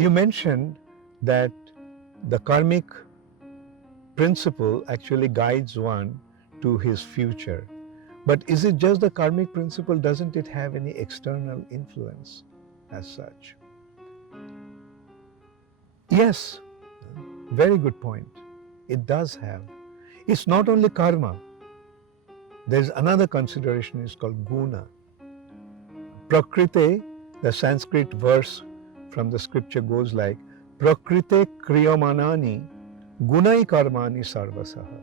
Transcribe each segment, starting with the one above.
You mentioned that the karmic principle actually guides one to his future. But is it just the karmic principle? Doesn't it have any external influence as such? Yes, very good point. It does have. It's not only karma. There's another consideration, it's called guna. Prakrite, the Sanskrit verse from the scripture goes like, Prakrite kriyamanani gunai karmani sarvasaha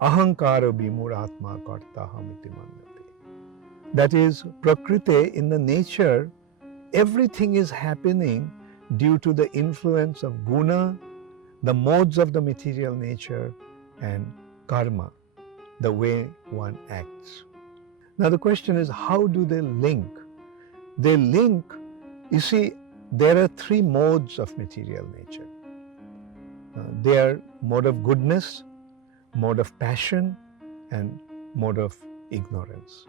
ahankara vimuratma kartahamiti mannate. That is, Prakrite, in the nature, everything is happening due to the influence of guna, the modes of the material nature, and karma, the way one acts. Now the question is, how do they link? They link, you see, there are three modes of material nature. They are mode of goodness, mode of passion, and mode of ignorance.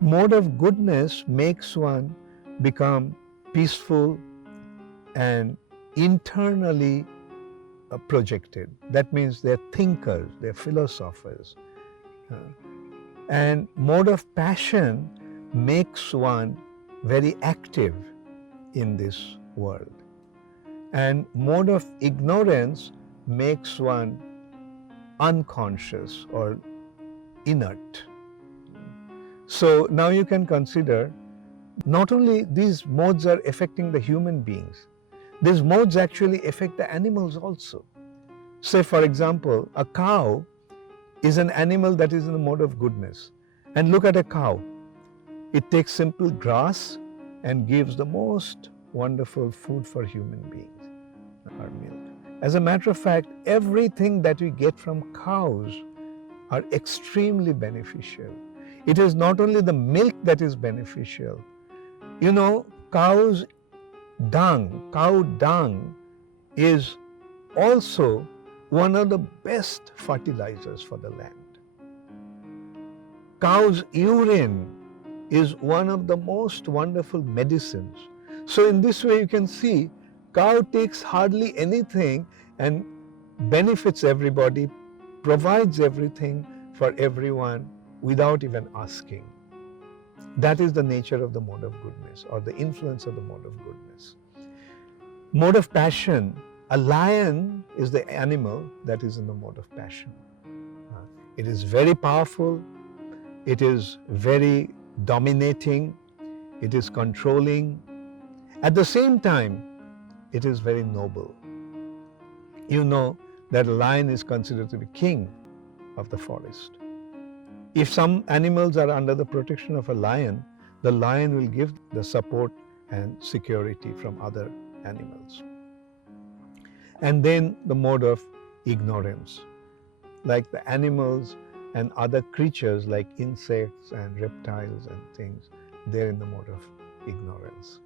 Mode of goodness makes one become peaceful and internally projected. That means they're thinkers, they're philosophers. And mode of passion makes one very active in this world. And mode of ignorance makes one unconscious or inert. So now you can consider, not only these modes are affecting the human beings, these modes actually affect the animals also. Say for example, a cow is an animal that is in the mode of goodness. And look at a cow. It takes simple grass and gives the most wonderful food for human beings, our milk. As a matter of fact, everything that we get from cows are extremely beneficial. It is not only the milk that is beneficial. You know, cow dung is also one of the best fertilizers for the land. Cow's urine is one of the most wonderful medicines. So in this way you can see, cow takes hardly anything and benefits everybody, provides everything for everyone without even asking. That is the nature of the mode of goodness, or the influence of the mode of goodness. Mode of passion, a lion is the animal that is in the mode of passion. It is very powerful, it is very dominating, it is controlling. At the same time, it is very noble. You know that a lion is considered to be king of the forest. If some animals are under the protection of a lion, the lion will give the support and security from other animals. And then the mode of ignorance, like the animals and other creatures like insects and reptiles and things, they're in the mode of ignorance.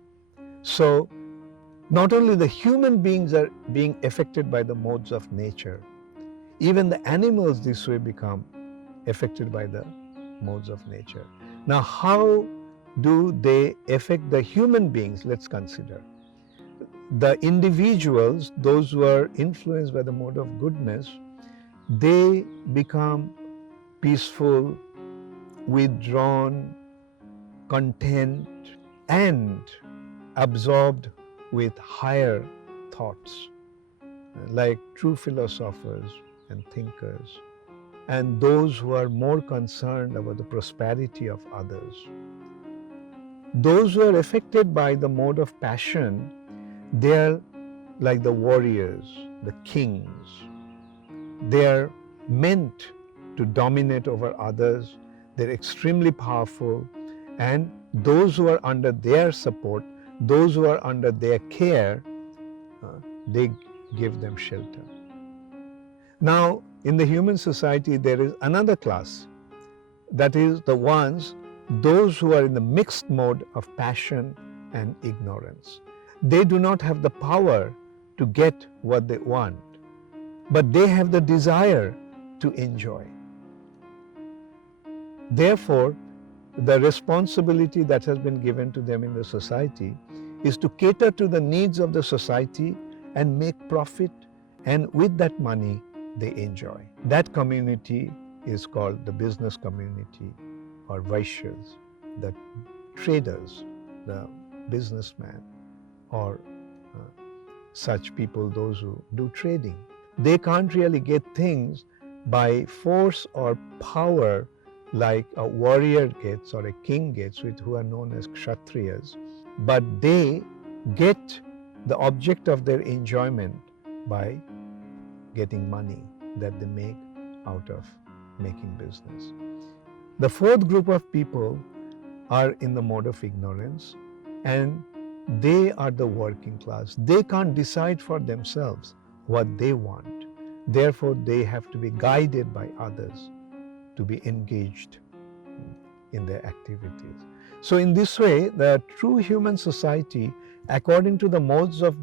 So not only the human beings are being affected by the modes of nature, even the animals this way become affected by the modes of nature. Now how do they affect the human beings? Let's consider. The individuals, those who are influenced by the mode of goodness, they become peaceful, withdrawn, content, and absorbed with higher thoughts, like true philosophers and thinkers, and those who are more concerned about the prosperity of others. Those who are affected by the mode of passion, they are like the warriors, the kings. They are meant to dominate over others. They're extremely powerful, and those who are under their support, those who are under their care, they give them shelter. Now, in the human society, there is another class, that is the ones, those who are in the mixed mode of passion and ignorance. They do not have the power to get what they want, but they have the desire to enjoy. Therefore, the responsibility that has been given to them in the society is to cater to the needs of the society and make profit, and with that money they enjoy. That community is called the business community, or Vaishyas, the traders, the businessmen, or such people, those who do trading. They can't really get things by force or power like a warrior gets or a king gets, who are known as Kshatriyas, but they get the object of their enjoyment by getting money that they make out of making business. The fourth group of people are in the mode of ignorance, and they are the working class. They can't decide for themselves what they want. Therefore, they have to be guided by others to be engaged in their activities. So in this way, the true human society, according to the modes of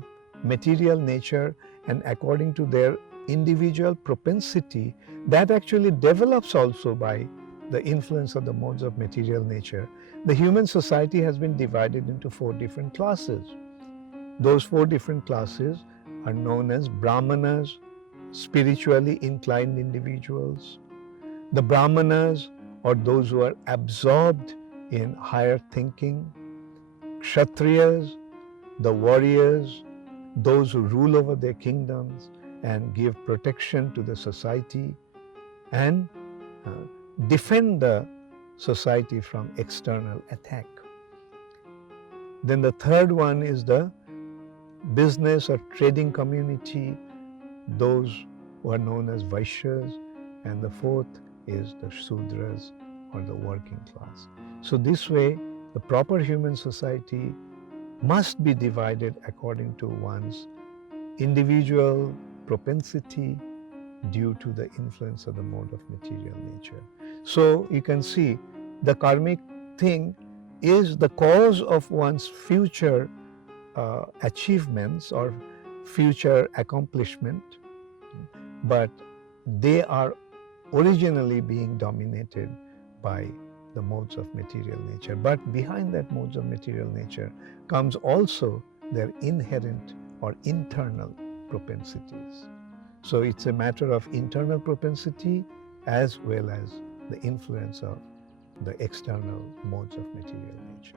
material nature and according to their individual propensity, that actually develops also by the influence of the modes of material nature. The human society has been divided into 4 different classes. Those 4 different classes are known as Brahmanas, spiritually inclined individuals. The Brahmanas, or those who are absorbed in higher thinking. Kshatriyas, the warriors, those who rule over their kingdoms and give protection to the society and defend the society from external attack. Then the third one is the business or trading community, those who are known as Vaishyas, and the fourth is the Shudras, or the working class. So this way, the proper human society must be divided according to one's individual propensity due to the influence of the mode of material nature. So you can see the karmic thing is the cause of one's future achievements or future accomplishment, but they are originally being dominated by the modes of material nature. But behind that modes of material nature comes also their inherent or internal propensities. So it's a matter of internal propensity as well as the influence of the external modes of material nature.